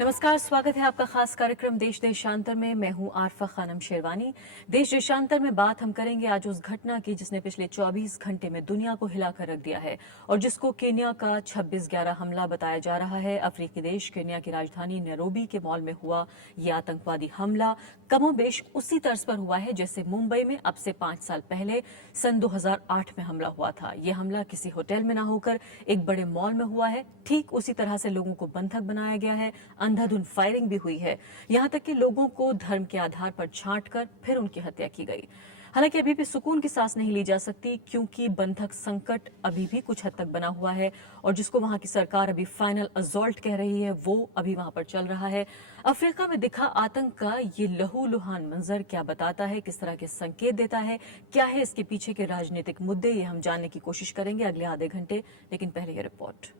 नमस्कार, स्वागत है आपका खास कार्यक्रम देश देशांतर में। मैं हूं आरफा खानम शेरवानी। देश देशांतर में बात हम करेंगे आज उस घटना की जिसने पिछले 24 घंटे में दुनिया को हिलाकर रख दिया है और जिसको केन्या का 26/11 हमला बताया जा रहा है। अफ्रीकी देश केन्या की राजधानी नैरोबी के मॉल में हुआ ये आतंकवादी हमला कमोबेश उसी तर्ज पर हुआ है जैसे मुंबई में अब से 5 साल पहले सन 2008 में हमला हुआ था। ये हमला किसी होटल में ना होकर एक बड़े मॉल में हुआ है। ठीक उसी तरह से लोगों को बंधक बनाया गया है, अंधाधुंध फायरिंग भी हुई है, यहां तक कि लोगों को धर्म के आधार पर छांटकर फिर उनकी हत्या की गई। हालांकि अभी भी सुकून की सांस नहीं ली जा सकती क्योंकि बंधक संकट अभी भी कुछ हद तक बना हुआ है और जिसको वहां की सरकार अभी फाइनल असॉल्ट कह रही है वो अभी वहां पर चल रहा है। अफ्रीका में दिखा आतंक का ये लहूलुहान मंजर क्या बताता है, किस तरह के संकेत देता है, क्या है इसके पीछे के राजनीतिक मुद्दे, ये हम जानने की कोशिश करेंगे अगले आधे घंटे। लेकिन पहले ये रिपोर्ट।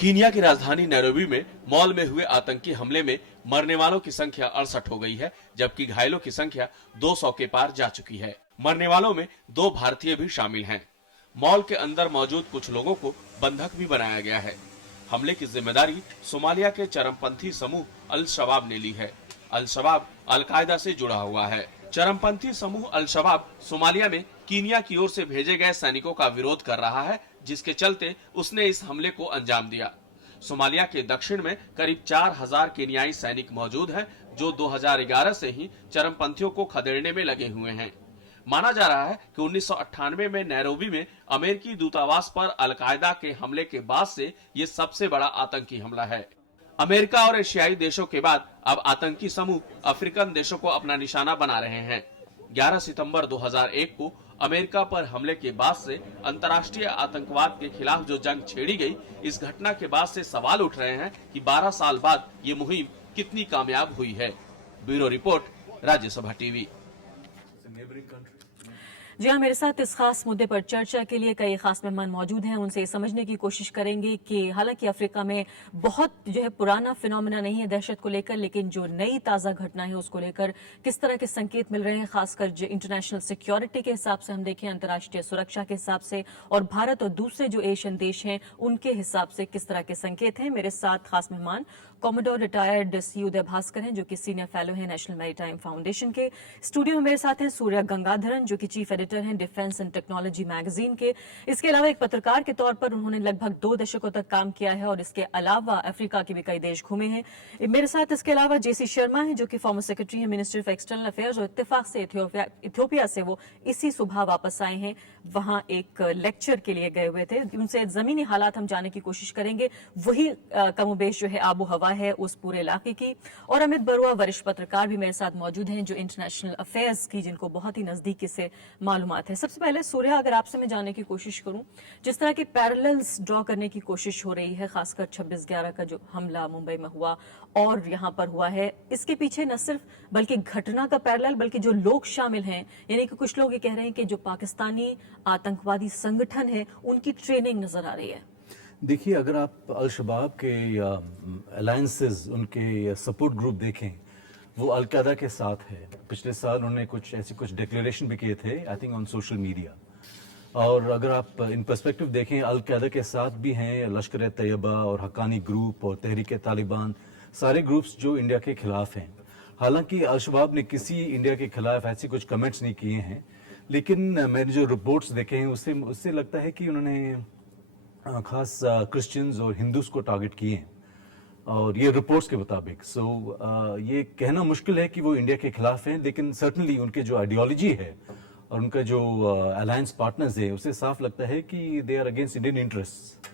कीनिया की राजधानी नैरोबी में मॉल में हुए आतंकी हमले में मरने वालों की संख्या 68 हो गई है, जबकि घायलों की संख्या 200 के पार जा चुकी है। मरने वालों में 2 भारतीय भी शामिल हैं। मॉल के अंदर मौजूद कुछ लोगों को बंधक भी बनाया गया है। हमले की जिम्मेदारी सोमालिया के चरमपंथी समूह अल शबाब ने ली है। अल शबाब अल-कायदा से जुड़ा हुआ है। चरमपंथी समूह अल शबाब सोमालिया में कीनिया की ओर से भेजे गए सैनिकों का विरोध कर रहा है, जिसके चलते उसने इस हमले को अंजाम दिया। सोमालिया के दक्षिण में करीब 4000 केनियाई सैनिक मौजूद हैं, जो 2011 से ही चरमपंथियों को खदेड़ने में लगे हुए हैं। माना जा रहा है कि 1998 में नैरोबी में अमेरिकी दूतावास पर अल-कायदा के हमले के बाद से ये सबसे बड़ा आतंकी हमला है। अमेरिका और एशियाई देशों के बाद अब आतंकी समूह अफ्रीकन देशों को अपना निशाना बना रहे हैं। 11 सितंबर 2001 को अमेरिका पर हमले के बाद से अंतर्राष्ट्रीय आतंकवाद के खिलाफ जो जंग छेड़ी गई, इस घटना के बाद से सवाल उठ रहे हैं कि 12 साल बाद ये मुहिम कितनी कामयाब हुई है। Bureau report, Rajya Sabha TV. जी हाँ, मेरे साथ इस खास मुद्दे पर चर्चा के लिए कई खास मेहमान मौजूद हैं। उनसे समझने की कोशिश करेंगे कि हालांकि अफ्रीका में बहुत पुराना फिनोमेना नहीं है दहशत को लेकर, लेकिन जो नई ताज़ा घटना है उसको लेकर किस तरह के संकेत मिल रहे हैं, खासकर जो इंटरनेशनल सिक्योरिटी के हिसाब से हम देखें, अंतर्राष्ट्रीय सुरक्षा के हिसाब से, और भारत और दूसरे जो एशियन देश हैं उनके हिसाब से किस तरह के संकेत हैं। मेरे साथ खास मेहमान कॉमोडोर रिटायर्ड सी उदय भास्कर हैं, जो कि सीनियर फेलो हैं नेशनल मैरीटाइम फाउंडेशन के। स्टूडियो में मेरे साथ हैं सूर्या गंगाधरन, जो कि चीफ एडिटर हैं डिफेंस एंड टेक्नोलॉजी मैगजीन के। इसके अलावा एक पत्रकार के तौर पर उन्होंने लगभग 2 दशकों तक काम किया है और इसके अलावा अफ्रीका के भी कई देश घूमे हैं। मेरे साथ इसके अलावा जेसी शर्मा हैं, जो कि फॉर्मर सेक्रेटरी हैं मिनिस्ट्री ऑफ एक्सटर्नल अफेयर्स और इत्तेफाक से इथियोपिया से वो इसी सुबह वापस आए हैं। वहां एक लेक्चर के लिए गए हुए थे। उनसे जमीनी हालात हम जानने की कोशिश करेंगे, वही कमोबेश जो है आबो हवा है उस पूरे इलाके की। और अमित बरुआ वरिष्ठ पत्रकार भी मेरे साथ मौजूद हैं, जो इंटरनेशनल अफेयर्स की जिनको बहुत ही नजदीकी से मालूमात है। सबसे पहले सूर्या, अगर आपसे मैं जानने की कोशिश करूं, जिस तरह के पैरेलल्स ड्रॉ करने की कोशिश हो रही है, खासकर 26/11 का जो हमला मुंबई में हुआ और यहां पर हुआ है, इसके पीछे न सिर्फ बल्कि घटना का पैरेलल बल्कि जो लोग शामिल हैं, यानी कि कुछ लोग ये कह रहे हैं कि जो पाकिस्तानी आतंकवादी संगठन है उनकी ट्रेनिंग नजर आ रही है। देखिए, अगर आप अल शबाब के अलायंसेस, उनके सपोर्ट ग्रुप देखें, वो अल-कायदा के साथ है। पिछले साल उन्होंने कुछ डिक्लेरेशन भी किए थे, I think on social media. और अगर आप इन पर्सपेक्टिव देखें, अल-कायदा के साथ भी हैं लश्कर-ए-तैयबा और हक्कानी ग्रुप और तहरीक-ए-तालिबान, सारे ग्रुप्स जो इंडिया के खिलाफ हैं। हालांकि अल शबाब ने किसी इंडिया के खिलाफ ऐसे कुछ कमेंट्स नहीं किए हैं, लेकिन मैंने जो रिपोर्ट्स देखे हैं उससे लगता है कि उन्होंने खास क्रिश्चियंस और हिंदूज को टारगेट किए हैं, और ये रिपोर्ट्स के मुताबिक। ये कहना मुश्किल है कि वो इंडिया के खिलाफ हैं, लेकिन सर्टनली उनके जो आइडियोलॉजी है और उनका जो अलायंस पार्टनर्स है, उससे साफ लगता है कि they are against Indian interest.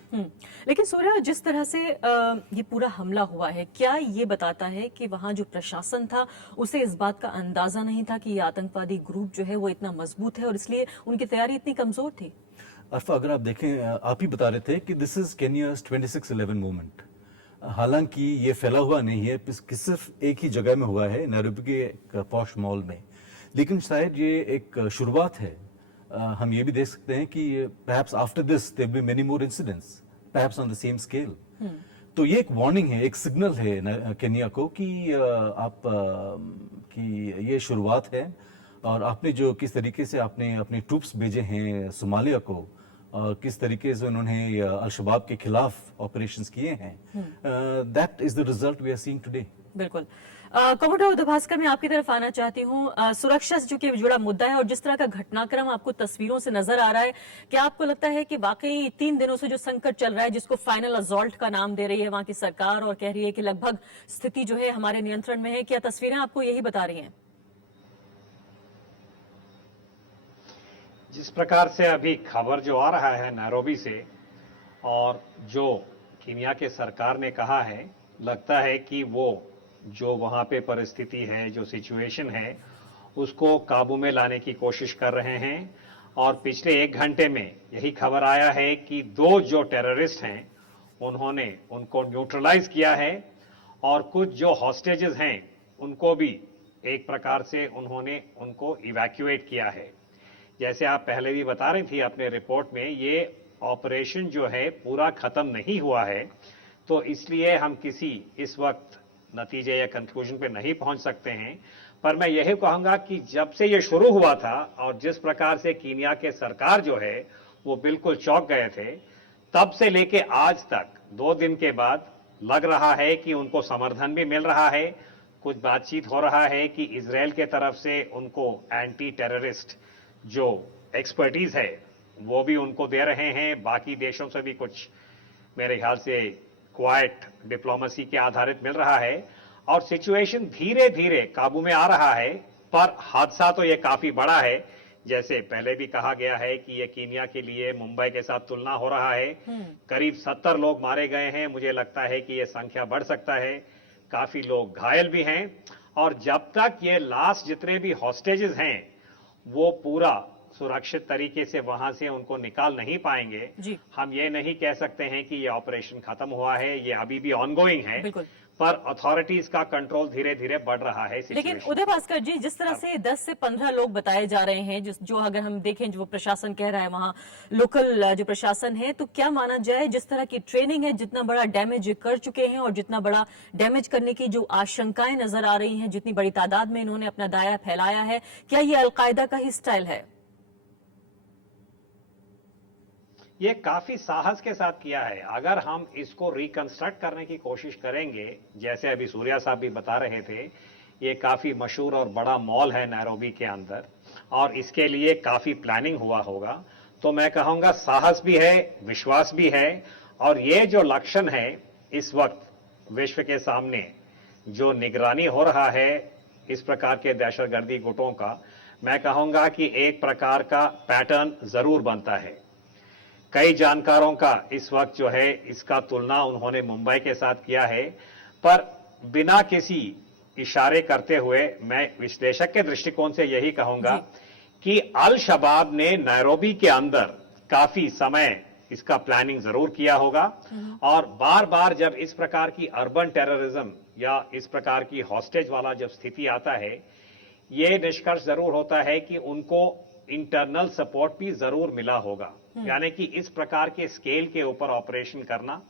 लेकिन सूर्या, जिस तरह से ये पूरा हमला हुआ है, क्या ये बताता है कि वहां जो प्रशासन था उसे इस बात का अंदाजा नहीं था कि ये आतंकवादी ग्रुप जो है वो इतना मजबूत है और इसलिए उनकी तैयारी इतनी कमजोर थी? अरफा, अगर आप देखें, आप ही बता रहे थे कि दिस इज केनियाज 26/11 मूवमेंट। हालांकि ये फैला हुआ नहीं है, सिर्फ एक ही जगह में हुआ है, नैरोबी के एक पॉश मॉल में, लेकिन शायद ये एक शुरुआत है। हम ये भी देख सकते हैं कि perhaps after this there will be many more incidents, perhaps on the same scale. तो ये एक वार्निंग है, एक सिग्नल है केनिया को कि कि ये शुरुआत है, और आपने जो किस तरीके से आपने अपने ट्रूप्स भेजे हैं सोमालिया को, किस तरीके से उन्होंने अल-शबाब के खिलाफ ऑपरेशंस किए हैं, that is the result we are seeing today. बिल्कुल। कमोडोर उदय भास्कर, मैं आपकी तरफ आना चाहती हूँ। सुरक्षा से चूंकि जुड़ा मुद्दा है और जिस तरह का घटनाक्रम आपको तस्वीरों से नजर आ रहा है, क्या आपको लगता है कि वाकई 3 दिनों से जो संकट चल रहा है, जिसको फाइनल असॉल्ट का नाम दे रही है वहां की सरकार और कह रही है कि लगभग स्थिति जो है हमारे नियंत्रण में है, क्या तस्वीरें आपको यही बता रही हैं? जिस प्रकार से अभी खबर जो आ रहा है नैरोबी से, और जो कीनिया के सरकार ने कहा है, लगता है कि वो जो वहां पे परिस्थिति है, जो सिचुएशन है, उसको काबू में लाने की कोशिश कर रहे हैं। और पिछले 1 घंटे में यही खबर आया है कि 2 जो टेररिस्ट हैं उन्होंने उनको न्यूट्रलाइज किया है, और कुछ जो हॉस्टेजेस हैं उनको भी एक प्रकार से उन्होंने उनको इवैक्यूएट किया है। जैसे आप पहले भी बता रही थी अपने रिपोर्ट में, ये ऑपरेशन जो है पूरा खत्म नहीं हुआ है, तो इसलिए हम किसी इस वक्त नतीजे या कंक्लूजन पे नहीं पहुंच सकते हैं। पर मैं यही कहूंगा कि जब से ये शुरू हुआ था और जिस प्रकार से कीनिया के सरकार जो है वो बिल्कुल चौंक गए थे, तब से लेके आज तक 2 दिन के बाद लग रहा है कि उनको समर्थन भी मिल रहा है। कुछ बातचीत हो रहा है कि इजराइल के तरफ से उनको एंटी टेररिस्ट जो एक्सपर्टीज है वो भी उनको दे रहे हैं। बाकी देशों से भी कुछ मेरे ख्याल से क्वाइट डिप्लोमेसी के आधारित मिल रहा है, और सिचुएशन धीरे धीरे काबू में आ रहा है। पर हादसा तो ये काफी बड़ा है। जैसे पहले भी कहा गया है कि ये कीनिया के लिए मुंबई के साथ तुलना हो रहा है। करीब 70 लोग मारे गए हैं। मुझे लगता है कि ये संख्या बढ़ सकता है। काफी लोग घायल भी हैं, और जब तक ये लास्ट जितने भी हॉस्टेजेस हैं वो पूरा सुरक्षित तरीके से वहां से उनको निकाल नहीं पाएंगे, हम ये नहीं कह सकते हैं कि ये ऑपरेशन खत्म हुआ है। ये अभी भी ऑनगोइंग है, पर अथॉरिटीज का कंट्रोल धीरे धीरे बढ़ रहा है। लेकिन उदय भास्कर जी, जिस तरह से 10 से 15 लोग बताए जा रहे हैं, जो अगर हम देखें जो प्रशासन कह रहा है, वहां लोकल जो प्रशासन है, तो क्या माना जाए जिस तरह की ट्रेनिंग है, जितना बड़ा डैमेज कर चुके हैं और जितना बड़ा डैमेज करने की जो आशंकाएं नजर आ रही हैं, जितनी बड़ी तादाद में इन्होंने अपना दायरा फैलाया है, क्या ये अलकायदा का ही स्टाइल है? ये काफी साहस के साथ किया है। अगर हम इसको रिकंस्ट्रक्ट करने की कोशिश करेंगे, जैसे अभी सूर्या साहब भी बता रहे थे, ये काफी मशहूर और बड़ा मॉल है नैरोबी के अंदर, और इसके लिए काफी प्लानिंग हुआ होगा। तो मैं कहूंगा साहस भी है, विश्वास भी है, और ये जो लक्षण है इस वक्त विश्व के सामने जो निगरानी हो रहा है इस प्रकार के दहशतगर्दी गुटों का, मैं कहूंगा कि एक प्रकार का पैटर्न जरूर बनता है। कई जानकारों का इस वक्त जो है इसका तुलना उन्होंने मुंबई के साथ किया है, पर बिना किसी इशारे करते हुए मैं विश्लेषक के दृष्टिकोण से यही कहूंगा कि अल शबाब ने नैरोबी के अंदर काफी समय इसका प्लानिंग जरूर किया होगा, और बार बार जब इस प्रकार की अर्बन टेररिज्म या इस प्रकार की हॉस्टेज वाला जब स्थिति आता है, ये निष्कर्ष जरूर होता है कि उनको इंटरनल सपोर्ट भी जरूर मिला होगा। यानी कि इस प्रकार के स्केल के ऊपर ऑपरेशन करना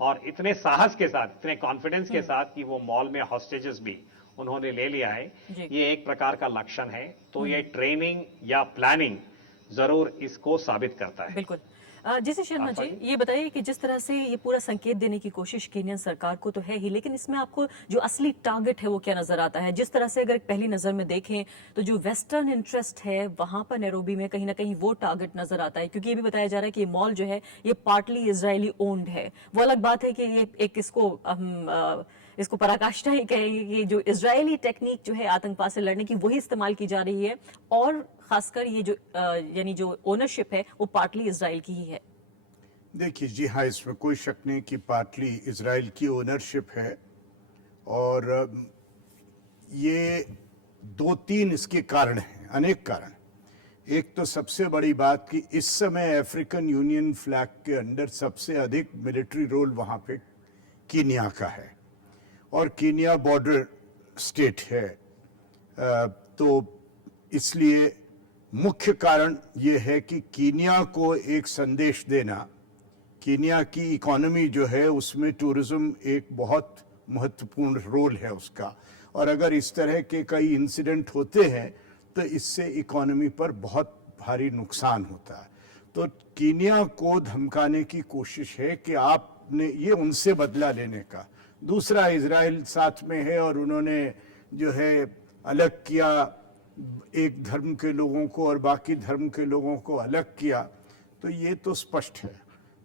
और इतने साहस के साथ, इतने कॉन्फिडेंस के साथ कि वो मॉल में हॉस्टेजेस भी उन्होंने ले लिया है, ये एक प्रकार का लक्षण है। तो ये ट्रेनिंग या प्लानिंग जरूर इसको साबित करता है। बिल्कुल। जैसे शर्मा जी, ये बताइए कि जिस तरह से ये पूरा संकेत देने की कोशिश केनियन सरकार को तो है ही, लेकिन इसमें आपको जो असली टारगेट है वो क्या नजर आता है? जिस तरह से अगर पहली नजर में देखें तो जो वेस्टर्न इंटरेस्ट है वहां पर नैरोबी में कहीं ना कहीं वो टारगेट नजर आता है, क्योंकि ये भी बताया जा रहा है कि ये मॉल जो है ये पार्टली इजरायली ओन्ड है। वो अलग बात है कि ये एक इसको पराकाष्ठा ही कहेंगे कि जो इजरायली टेक्निक जो है आतंकवाद से लड़ने की वही इस्तेमाल की जा रही है, और खासकर ये जो यानी जो ओनरशिप है वो पार्टली इजराइल की ही है। देखिए जी हाँ, इसमें कोई शक नहीं कि पार्टली इजराइल की ओनरशिप है, और ये 2-3 इसके कारण हैं, अनेक कारण। एक तो सबसे बड़ी बात कि इस समय अफ्रीकन यूनियन फ्लैग के अंडर सबसे अधिक मिलिट्री रोल वहाँ पे कीनिया का है, और कीनिया बॉर्डर स्टेट है। तो इसलिए मुख्य कारण ये है कि कीनिया को एक संदेश देना। कीनिया की इकोनॉमी जो है उसमें टूरिज्म एक बहुत महत्वपूर्ण रोल है उसका, और अगर इस तरह के कई इंसिडेंट होते हैं तो इससे इकोनॉमी पर बहुत भारी नुकसान होता है। तो कीनिया को धमकाने की कोशिश है कि आपने ये उनसे बदला लेने का। दूसरा, इजराइल साथ में है और उन्होंने जो है अलग किया एक धर्म के लोगों को और बाकी धर्म के लोगों को अलग किया, तो ये तो स्पष्ट है।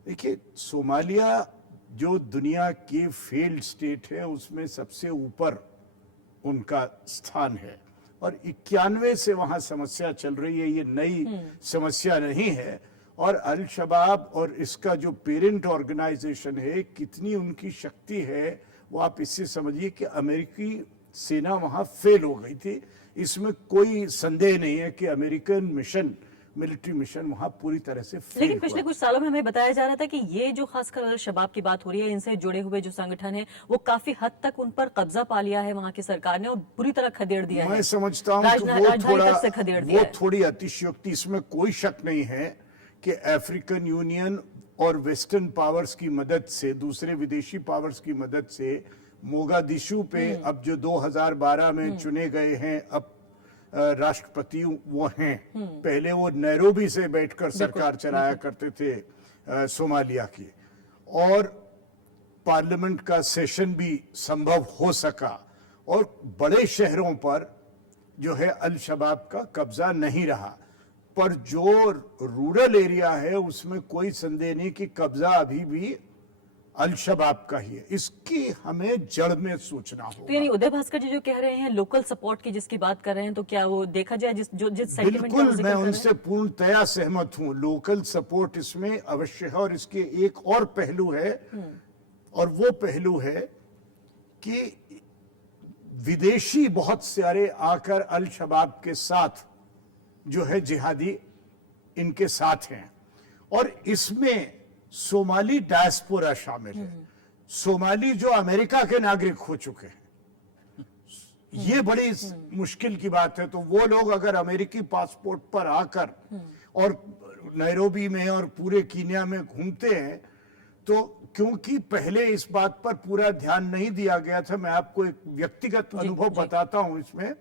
देखिए, सोमालिया जो दुनिया की फेल्ड स्टेट है उसमें सबसे ऊपर उनका स्थान है और 91 से वहां समस्या चल रही है, ये नई समस्या नहीं है। और अल शबाब और इसका जो पेरेंट ऑर्गेनाइजेशन है, कितनी उनकी शक्ति है वो आप इससे समझिए कि अमेरिकी सेना वहां फेल हो गई थी। इसमें कोई संदेह नहीं है कि अमेरिकन मिशन, मिलिट्री मिशन वहां पूरी तरह से फेल लेकिन पिछले कुछ सालों में हमें बताया जा रहा था कि ये जो खासकर अल शबाब की बात हो रही है, इनसे जुड़े हुए जो संगठन है वो काफी हद तक उन पर कब्जा पा लिया है वहां की सरकार ने और बुरी तरह खदेड़ दिया है। मैं समझता हूं कि राजधानी तक से खदेड़ दिया वो है। थोड़ी अतिशयोक्ति, इसमें कोई शक नहीं है कि अफ्रीकन यूनियन और वेस्टर्न पावर्स की मदद से, दूसरे विदेशी पावर्स की मदद से मोगादिशु पे अब जो 2012 में चुने गए हैं अब राष्ट्रपति वो हैं, पहले वो नैरोबी से बैठकर सरकार चलाया करते थे सोमालिया की, और पार्लियामेंट का सेशन भी संभव हो सका और बड़े शहरों पर जो है अल शबाब का कब्जा नहीं रहा। पर जो रूरल एरिया है उसमें कोई संदेह नहीं कि कब्जा अभी भी अल शबाब का ही है। इसकी हमें जड़ में सोचना तो होगा। यानी उदय भास्कर जी जो कह रहे हैं लोकल सपोर्ट की जिसकी बात कर रहे हैं, तो क्या वो देखा जाए जिस सेंटिमेंट बिल्कुल, मैं उनसे पूर्णतया सहमत हूं। लोकल सपोर्ट इसमें अवश्य है और इसके एक और पहलू है, और वो पहलू है कि विदेशी बहुत सारे आकर अल शबाब के साथ जो है जिहादी इनके साथ हैं और इसमें सोमाली डायस्पोरा शामिल है। सोमाली जो अमेरिका के नागरिक हो चुके हैं, ये बड़ी मुश्किल की बात है। तो वो लोग अगर अमेरिकी पासपोर्ट पर आकर और नैरोबी में और पूरे कीनिया में घूमते हैं, तो क्योंकि पहले इस बात पर पूरा ध्यान नहीं दिया गया था, मैं आपको एक व्यक्तिगत अनुभव बताता हूं इसमें।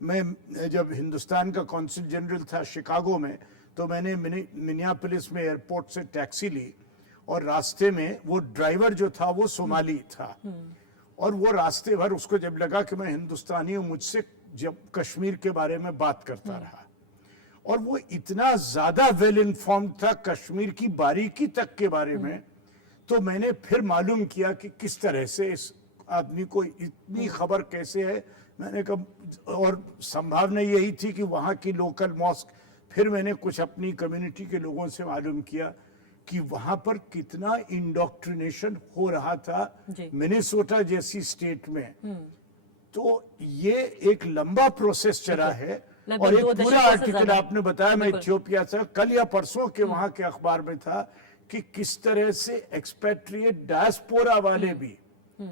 मैं जब हिंदुस्तान का कौंसिल जनरल था शिकागो में, तो मैंने मिनियापोलिस में एयरपोर्ट से टैक्सी ली और रास्ते में वो ड्राइवर जो था वो सोमाली था, और वो रास्ते भर उसको जब लगा कि मैं हिंदुस्तानी हूं, मुझसे जब कश्मीर के बारे में बात करता रहा। और वो इतना ज्यादा वेल इन्फॉर्म्ड था कश्मीर की बारीकी तक के बारे में, तो मैंने फिर मालूम किया कि किस तरह से इस आदमी को इतनी खबर कैसे है। मैंने कहा, और संभावना यही थी कि वहाँ की लोकल मॉस्क, फिर मैंने कुछ अपनी कम्युनिटी के लोगों से मालूम किया कि वहाँ पर कितना इंडोक्ट्रिनेशन हो रहा था मिनेसोटा जैसी स्टेट में। तो ये एक लंबा प्रोसेस चला है और एक पूरा आर्टिकल आपने बताया, मैं इथियोपिया से कल या परसों के वहाँ के अखबार में था कि किस तरह से एक्सपेट्रिएट डायस्पोरा वाले भी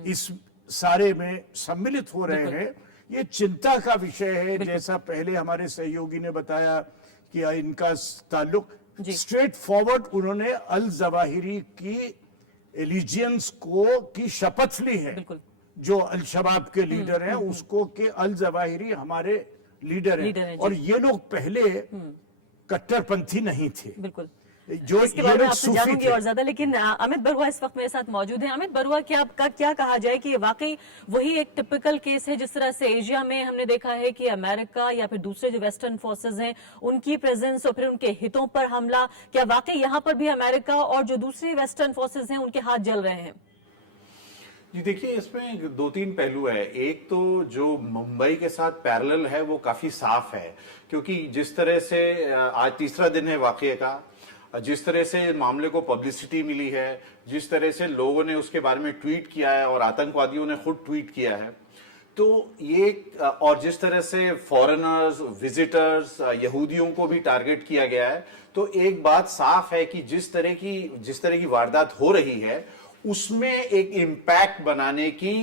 इस सारे में सम्मिलित हो रहे हैं। ये चिंता का विषय है। जैसा पहले हमारे सहयोगी ने बताया कि इनका ताल्लुक स्ट्रेट फॉरवर्ड, उन्होंने अल जवाहिरी की एलिजियंस को की शपथ ली है। जो अल शबाब के लीडर हैं उसको के अल जवाहिरी हमारे लीडर हैं, और ये लोग पहले कट्टरपंथी नहीं थे। बिल्कुल, जो इसके बारे में आपसे जानूंगी और ज्यादा, लेकिन अमित बरुआ इस वक्त मेरे साथ मौजूद हैं। अमित बरुआ, क्या कहा जाए कि वाकई वही एक टिपिकल केस है जिस तरह से एशिया में हमने देखा है कि अमेरिका या फिर दूसरे जो वेस्टर्न फोर्सेस हैं उनकी प्रेजेंस और फिर उनके हितों पर हमला, क्या वाकई यहाँ पर भी अमेरिका और जो दूसरी वेस्टर्न फोर्सेस हैं उनके हाथ जल रहे हैं? जी देखिए, इसमें दो तीन पहलू है। एक तो जो मुंबई के साथ पैरेलल है वो काफी साफ है, क्योंकि जिस तरह से आज तीसरा दिन है वाकये का, जिस तरह से मामले को पब्लिसिटी मिली है, जिस तरह से लोगों ने उसके बारे में ट्वीट किया है और आतंकवादियों ने खुद ट्वीट किया है, तो ये, और जिस तरह से फॉरेनर्स, विजिटर्स, यहूदियों को भी टारगेट किया गया है, तो एक बात साफ है कि जिस तरह की वारदात हो रही है उसमें एक इम्पैक्ट बनाने की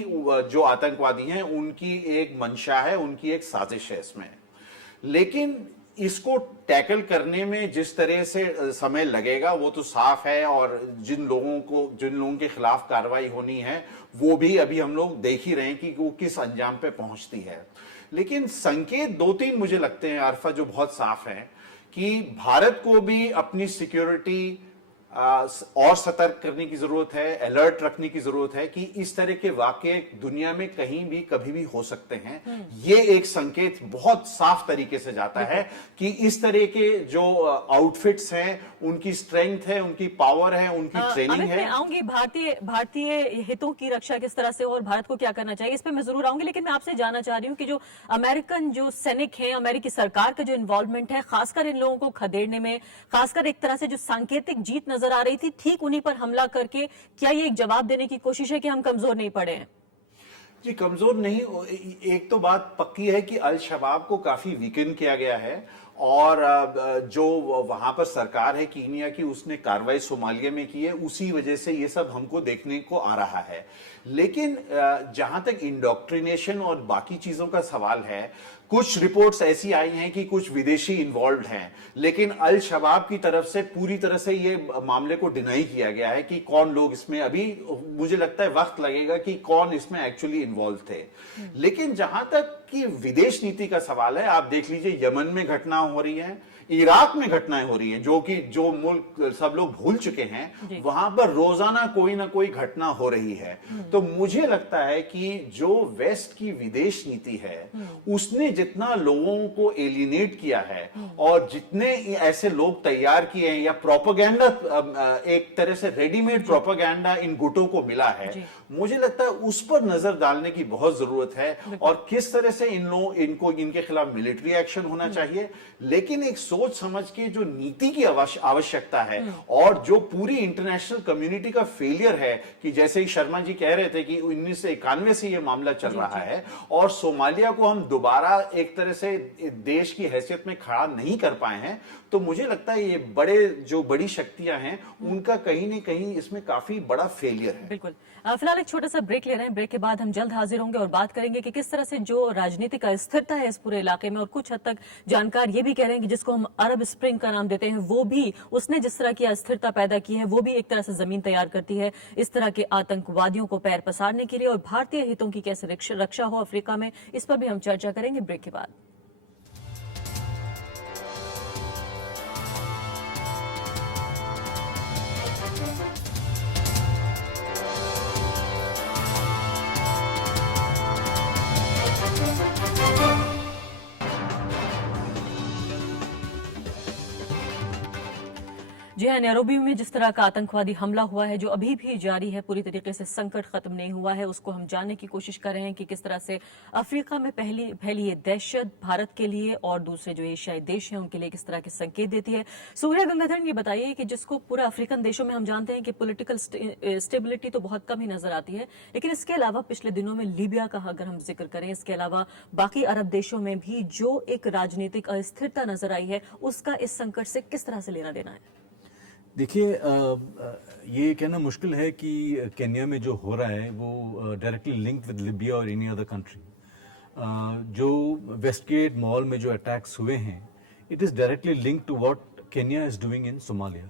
जो आतंकवादी हैं उनकी एक मंशा है, उनकी एक साजिश है इसमें। लेकिन इसको टैकल करने में जिस तरह से समय लगेगा वो तो साफ है, और जिन लोगों के खिलाफ कार्रवाई होनी है वो भी अभी हम लोग देख ही रहे हैं कि वो किस अंजाम पे पहुंचती है। लेकिन संकेत दो तीन मुझे लगते हैं आरफा जो बहुत साफ हैं कि भारत को भी अपनी सिक्योरिटी और सतर्क करने की जरूरत है, अलर्ट रखने की जरूरत है कि इस तरह के वाकये दुनिया में कहीं भी कभी भी हो सकते हैं। ये एक संकेत बहुत साफ तरीके से जाता है कि इस तरह के जो आउटफिट्स हैं, उनकी स्ट्रेंथ है, उनकी पावर है, उनकी ट्रेनिंग अमित, है। मैं आऊंगी भारतीय हितों की रक्षा किस तरह से और भारत को क्या करना चाहिए, इस पे मैं जरूर आऊंगी। लेकिन मैं आपसे जानना चाह रही हूँ कि जो अमेरिकन जो सैनिक हैं, अमेरिकी सरकार का जो इन्वॉल्वमेंट है, खासकर इन लोगों को खदेड़ने में, खासकर एक तरह से जो सांकेतिक जीत नजर आ रही थी ठीक उन्हीं पर हमला करके, क्या ये एक जवाब देने की कोशिश है कि हम कमजोर नहीं पड़े हैं? जी, कमजोर नहीं। एक तो बात पक्की है कि अल शबाब को काफी वीकन किया गया है और जो वहां पर सरकार है कीनिया की, उसने कार्रवाई सोमालिया में की है, उसी वजह से ये सब हमको देखने को आ रहा है। लेकिन जहां तक इंडोक्ट्रिनेशन और बाकी चीजों का सवाल है, कुछ रिपोर्ट्स ऐसी आई हैं कि कुछ विदेशी इन्वॉल्व हैं, लेकिन अल शबाब की तरफ से पूरी तरह से ये मामले को डिनाई किया गया है कि कौन लोग इसमें, अभी मुझे लगता है वक्त लगेगा कि कौन इसमें एक्चुअली इन्वॉल्व थे। लेकिन जहां तक कि विदेश नीति का सवाल है, आप देख लीजिए यमन में घटना हो रही है, इराक में घटनाएं हो रही हैं, जो मुल्क सब लोग भूल चुके हैं, वहां पर रोजाना कोई ना कोई घटना हो रही है। तो मुझे लगता है कि जो वेस्ट की विदेश नीति है, उसने जितना लोगों को एलिनेट किया है और जितने ऐसे लोग तैयार किए हैं, या प्रोपेगेंडा, एक तरह से रेडीमेड प्रोपेगेंडा इन गुटों को मिला है, मुझे लगता है उस पर नजर डालने की बहुत जरूरत है और किस तरह से इनके खिलाफ मिलिट्री एक्शन होना चाहिए। लेकिन एक सोच समझ के जो नीति की आवश्यकता है और जो पूरी इंटरनेशनल कम्युनिटी का फेलियर है, कि जैसे ही शर्मा जी कह रहे थे कि 1991 से ये मामला चल रहा है और सोमालिया को हम दोबारा एक तरह से देश की हैसियत में खड़ा नहीं कर पाए हैं, तो मुझे लगता है ये बड़ी शक्तियां हैं, उनका कहीं न कहीं इसमें काफी बड़ा फेलियर है। बिल्कुल। फिलहाल एक छोटा सा ब्रेक ले रहे हैं। ब्रेक के बाद हम जल्द हाजिर होंगे और बात करेंगे कि किस तरह से जो राजनीतिक अस्थिरता है इस पूरे इलाके में, और कुछ हद तक जानकार ये भी कह रहे हैं कि जिसको हम अरब स्प्रिंग का नाम देते हैं, वो भी, उसने जिस तरह की अस्थिरता पैदा की है, वो भी एक तरह से जमीन तैयार करती है इस तरह के आतंकवादियों को पैर पसारने के लिए, और भारतीय हितों की कैसे रक्षा हो अफ्रीका में, इस पर भी हम चर्चा करेंगे ब्रेक के बाद। जी हाँ, नैरोबी में जिस तरह का आतंकवादी हमला हुआ है, जो अभी भी जारी है, पूरी तरीके से संकट खत्म नहीं हुआ है, उसको हम जानने की कोशिश कर रहे हैं कि किस तरह से अफ्रीका में फैली ये दहशत भारत के लिए और दूसरे जो एशियाई देश हैं उनके लिए किस तरह के संकेत देती है। सूर्या गंगाधरन, ये बताइए कि जिसको पूरा अफ्रीकन देशों में हम जानते हैं कि पॉलिटिकल स्टेबिलिटी तो बहुत कम ही नजर आती है, लेकिन इसके अलावा पिछले दिनों में लीबिया का अगर हम जिक्र करें, इसके अलावा बाकी अरब देशों में भी जो एक राजनीतिक अस्थिरता नजर आई है, उसका इस संकट से किस तरह से लेना देना है? देखिए, ये कहना मुश्किल है कि केन्या में जो हो रहा है वो डायरेक्टली लिंक्ड विद लिबिया और एनी अदर कंट्री। जो वेस्टगेट मॉल में जो अटैक्स हुए हैं, it is directly linked to what Kenya is doing in Somalia,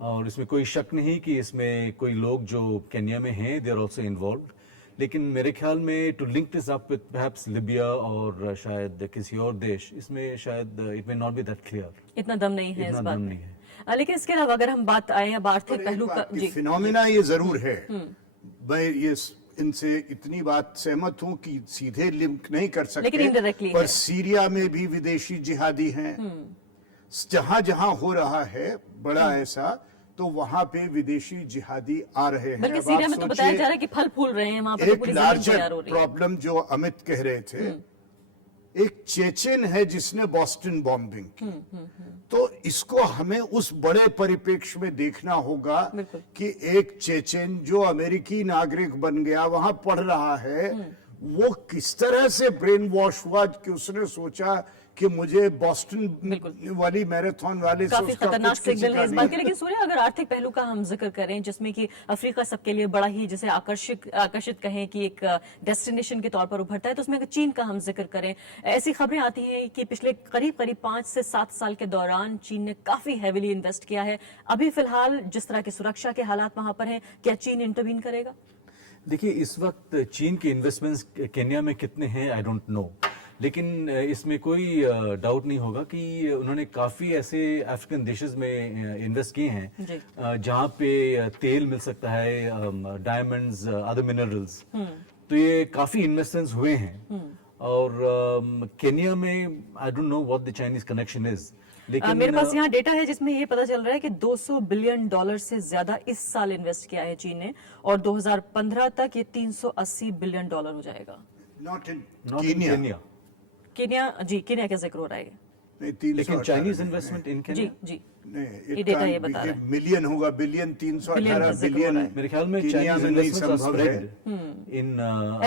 और इसमें कोई शक नहीं कि इसमें कोई लोग जो केन्या में हैं, दे आर ऑल्सो इन्वॉल्व्ड। लेकिन मेरे ख्याल में to link this up with perhaps Libya और शायद किसी और देश, इसमें शायद it may not be that clear, इतना दम नहीं है इस बात दम में। नहीं है। लेकिन इसके अलावा अगर हम बात आए अब आर्थिक पहलू का, जी फिनोमिना ये जरूर है। मैं ये इनसे इतनी बात सहमत हूं कि सीधे लिंक नहीं कर सकते, लेकिन indirectly पर है। सीरिया में भी विदेशी जिहादी हैं, जहां जहां हो रहा है बड़ा ऐसा, तो वहां पे विदेशी जिहादी आ रहे हैं। बल्कि अब सीरिया आप में तो बताया सोचिए, जा रहा है कि फल फूल रहे हैं वहां पर, तो एक पूरी जमीन तैयार लार्जर हो रही है। प्रॉब्लम जो अमित कह रहे थे, एक चेचेन है जिसने बॉस्टन बॉम्बिंग की, तो इसको हमें उस बड़े परिप्रेक्ष्य में देखना होगा बिल्कुल। कि एक चेचेन जो अमेरिकी नागरिक बन गया, वहां पढ़ रहा है, वो किस तरह से ब्रेन वॉश हुआ कि उसने सोचा कि मुझे बॉस्टन वाली मैराथन वाले से काफी उसका खतरनाक कुछ किसी सिग्नल का है इस नहीं बात के। लेकिन सूर्य, अगर आर्थिक पहलू का हम जिक्र करें, जिसमें कि अफ्रीका सबके लिए बड़ा ही जैसे आकर्षित कहें कि एक डेस्टिनेशन के तौर पर उभरता है, तो उसमें अगर चीन का हम जिक्र करें, ऐसी खबरें आती हैं कि पिछले करीब 5 से 7 साल के दौरान चीन ने काफी हैविली इन्वेस्ट किया है। अभी फिलहाल जिस तरह की सुरक्षा के हालात वहां पर हैं, क्या चीन इंटरवीन करेगा? देखिए, इस वक्त चीन के इन्वेस्टमेंट्स केन्या में कितने हैं आई डोंट नो, लेकिन इसमें कोई डाउट नहीं होगा कि उन्होंने काफी ऐसे अफ्रीकन देशेस में इन्वेस्ट किए हैं जी। जहाँ पे तेल मिल सकता है, डायमंड्स, अदर मिनरल्स। तो ये काफी इन्वेस्टमेंट्स हुए हैं। और केन्या में I don't know what the Chinese connection is, लेकिन मेरे पास यहाँ डेटा है जिसमें ये पता चल रहा है कि $200 बिलियन से ज्यादा इस साल इन्वेस्ट किया है चीन ने, और 2015 तक ये $380 बिलियन हो जाएगा। Not in not in Kenya, Kenya। Kenya का जिक्र हो रहा है। नहीं 318 लेकिन चाइनीज इन्वेस्टमेंट इन जी केन्या, जी, नहीं ये डेटा ये बता रहा है। मिलियन होगा, बिलियन, बिलियन 318 का जिक्र हो बिलियन रहा है। मेरे ख्याल में कीनिया चाइनीज में नहीं इन्वेस्टमेंट्स आर संभव है। स्प्रेड इन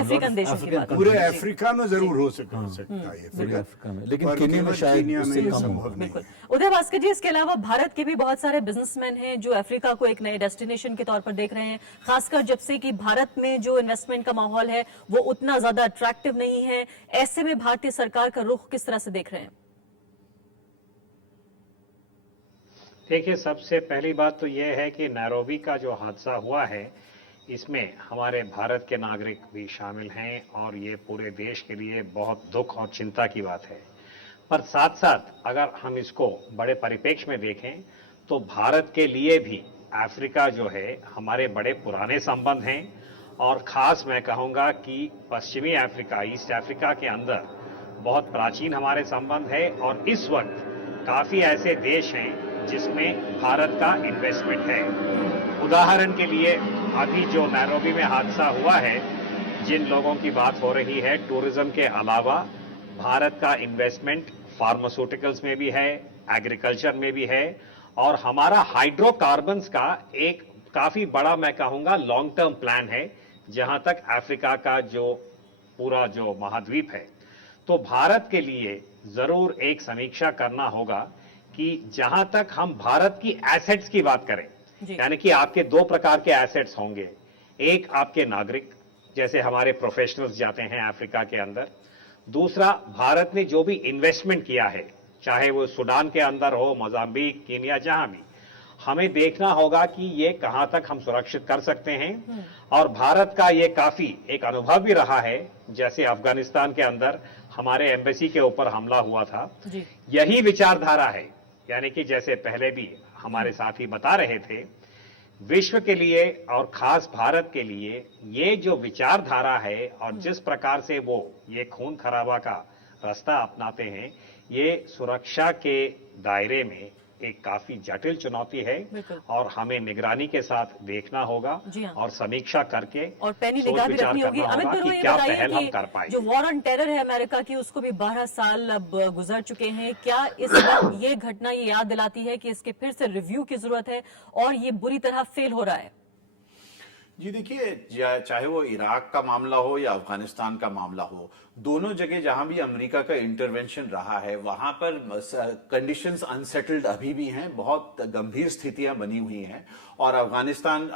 अफ्रीकन देशों की बात पूरे जी। अफ्रीका में जरूर हो सकता है पूरे फिगर, अफ्रीका में, लेकिन पर केन्या में केवल शायद कीनिया में उससे ये कम संभव होगा। नहीं बिल्कुल। उदय भास्कर जी, इसके अलावा भारत के भी बहुत सारे बिजनेसमैन हैं जो अफ्रीका को एक नए डेस्टिनेशन के तौर पर देख रहे हैं, खासकर जब से कि भारत में जो इन्वेस्टमेंट का माहौल है वो उतना ज्यादा अट्रैक्टिव नहीं है। ऐसे में भारतीय सरकार का रुख किस तरह से देख रहे हैं? देखिए, सबसे पहली बात तो यह है कि नैरोबी का जो हादसा हुआ है इसमें हमारे भारत के नागरिक भी शामिल हैं और ये पूरे देश के लिए बहुत दुख और चिंता की बात है। पर साथ साथ अगर हम इसको बड़े परिप्रेक्ष्य में देखें तो भारत के लिए भी अफ्रीका जो है हमारे बड़े पुराने संबंध हैं, और खास मैं कहूँगा कि पश्चिमी अफ्रीका, ईस्ट अफ्रीका के अंदर बहुत प्राचीन हमारे संबंध है, और इस वक्त काफ़ी ऐसे देश हैं जिसमें भारत का इन्वेस्टमेंट है। उदाहरण के लिए अभी जो नैरोबी में हादसा हुआ है, जिन लोगों की बात हो रही है, टूरिज्म के अलावा भारत का इन्वेस्टमेंट फार्मास्यूटिकल्स में भी है, एग्रीकल्चर में भी है, और हमारा हाइड्रोकार्बन्स का एक काफी बड़ा, मैं कहूंगा, लॉन्ग टर्म प्लान है जहां तक अफ्रीका का जो पूरा जो महाद्वीप है। तो भारत के लिए जरूर एक समीक्षा करना होगा कि जहां तक हम भारत की एसेट्स की बात करें, यानी कि आपके दो प्रकार के एसेट्स होंगे। एक आपके नागरिक, जैसे हमारे प्रोफेशनल्स जाते हैं अफ्रीका के अंदर। दूसरा, भारत ने जो भी इन्वेस्टमेंट किया है, चाहे वो सूडान के अंदर हो, मोजाम्बिक, कीनिया, जहां भी, हमें देखना होगा कि ये कहां तक हम सुरक्षित कर सकते हैं। और भारत का ये काफी एक अनुभव भी रहा है, जैसे अफगानिस्तान के अंदर हमारे एम्बेसी के ऊपर हमला हुआ था। यही विचारधारा है, यानी कि जैसे पहले भी हमारे साथी बता रहे थे, विश्व के लिए और खास भारत के लिए ये जो विचारधारा है और जिस प्रकार से वो ये खून खराबा का रास्ता अपनाते हैं, ये सुरक्षा के दायरे में एक काफी जटिल चुनौती है, और हमें निगरानी के साथ देखना होगा और समीक्षा करके और पैनी निगाह भी रखनी होगी। अमित बिरुआ, ये बताइए कि जो वॉर ऑन टेरर है अमेरिका की, उसको भी 12 साल अब गुजर चुके हैं। क्या इस वक्त ये घटना ये याद दिलाती है कि इसके फिर से रिव्यू की जरूरत है और ये बुरी तरह फेल हो रहा है? जी देखिए, चाहे वो इराक का मामला हो या अफगानिस्तान का मामला हो, दोनों जगह जहां भी अमेरिका का इंटरवेंशन रहा है वहां पर कंडीशंस अनसेटल्ड अभी भी हैं, बहुत गंभीर स्थितियां बनी हुई हैं। और अफगानिस्तान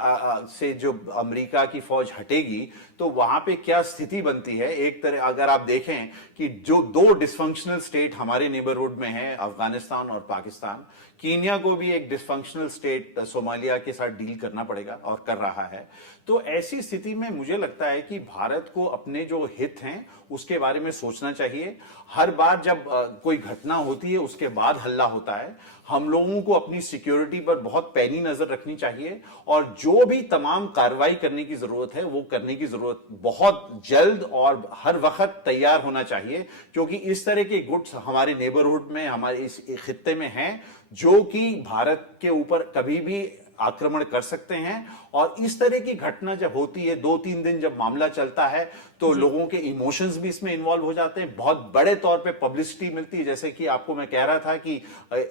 से जो अमेरिका की फौज हटेगी तो वहां पे क्या स्थिति बनती है, एक तरह अगर आप देखें कि जो दो डिसफंक्शनल स्टेट हमारे नेबरहुड में हैं, अफगानिस्तान और पाकिस्तान, कीनिया को भी एक डिसफंक्शनल स्टेट सोमालिया के साथ डील करना पड़ेगा और कर रहा है। तो ऐसी स्थिति में मुझे लगता है कि भारत को अपने जो हित हैं उसके बारे में सोचना चाहिए। हर बार जब कोई घटना होती है उसके बाद हल्ला होता है, हम लोगों को अपनी सिक्योरिटी पर बहुत पैनी नजर रखनी चाहिए और जो भी तमाम कार्रवाई करने की जरूरत है वो करने की जरूरत बहुत जल्द और हर वक्त तैयार होना चाहिए, क्योंकि इस तरह के गुट्स हमारे नेबरहुड में, हमारे इस खित्ते में हैं जो कि भारत के ऊपर कभी भी आक्रमण कर सकते हैं। और इस तरह की घटना जब होती है, 2-3 दिन जब मामला चलता है, तो लोगों के इमोशंस भी इसमें इन्वॉल्व हो जाते हैं, बहुत बड़े तौर पे पब्लिसिटी मिलती है। जैसे कि आपको मैं कह रहा था कि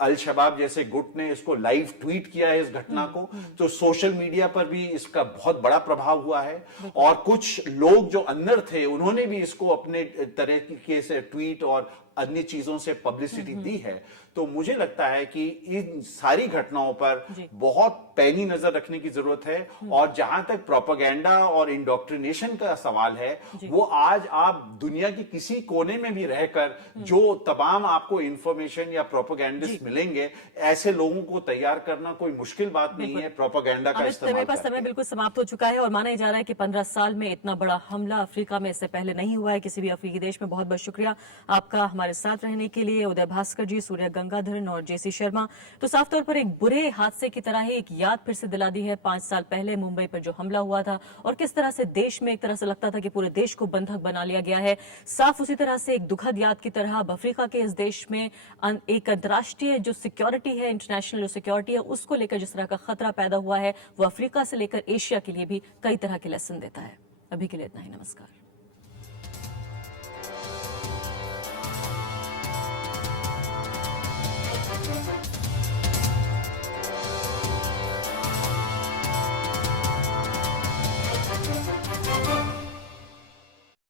अल शबाब जैसे गुट ने इसको लाइव ट्वीट किया है इस घटना को, तो सोशल मीडिया पर भी इसका बहुत बड़ा प्रभाव हुआ है। और कुछ लोग जो अंदर थे उन्होंने भी इसको अपने तरीके से ट्वीट और अन्य चीजों से पब्लिसिटी दी है। तो मुझे लगता है कि इन सारी घटनाओं पर बहुत पैनी नजर रखने की जरूरत है और जहां तक प्रोपेगेंडा और इंडोक्ट्रिनेशन का सवाल है, वो आज आप दुनिया के किसी कोने में भी रहकर जो तमाम आपको इंफॉर्मेशन या प्रोपेगेंडिस्ट मिलेंगे, ऐसे लोगों को तैयार करना कोई मुश्किल बात नहीं है प्रोपेगेंडा का अमित, इस्तेमाल मेरे पास करके। समय बिल्कुल समाप्त हो चुका है और माना जा रहा है कि 15 साल में इतना बड़ा हमला अफ्रीका में इससे पहले नहीं हुआ है किसी भी अफ्रीकी देश में। बहुत बहुत शुक्रिया आपका हमारे साथ रहने के लिए, उदय भास्कर जी, सूर्य गंगाधरन और जेसी शर्मा। तो साफ तौर पर एक बुरे हादसे की तरह ही एक याद फिर से दिला दी है 5 साल पहले मुंबई पर जो हमला हुआ था और किस तरह से देश में एक तरह से लगता था कि पूरे देश को बंधक बना लिया गया है। साफ उसी तरह से एक दुखद याद की तरह अब अफ्रीका के इस देश में एक अंतर्राष्ट्रीय जो सिक्योरिटी है, इंटरनेशनल जो सिक्योरिटी है, उसको लेकर जिस तरह का खतरा पैदा हुआ है वो अफ्रीका से लेकर एशिया के लिए भी कई तरह के लेसन देता है। अभी के लिए इतना ही, नमस्कार।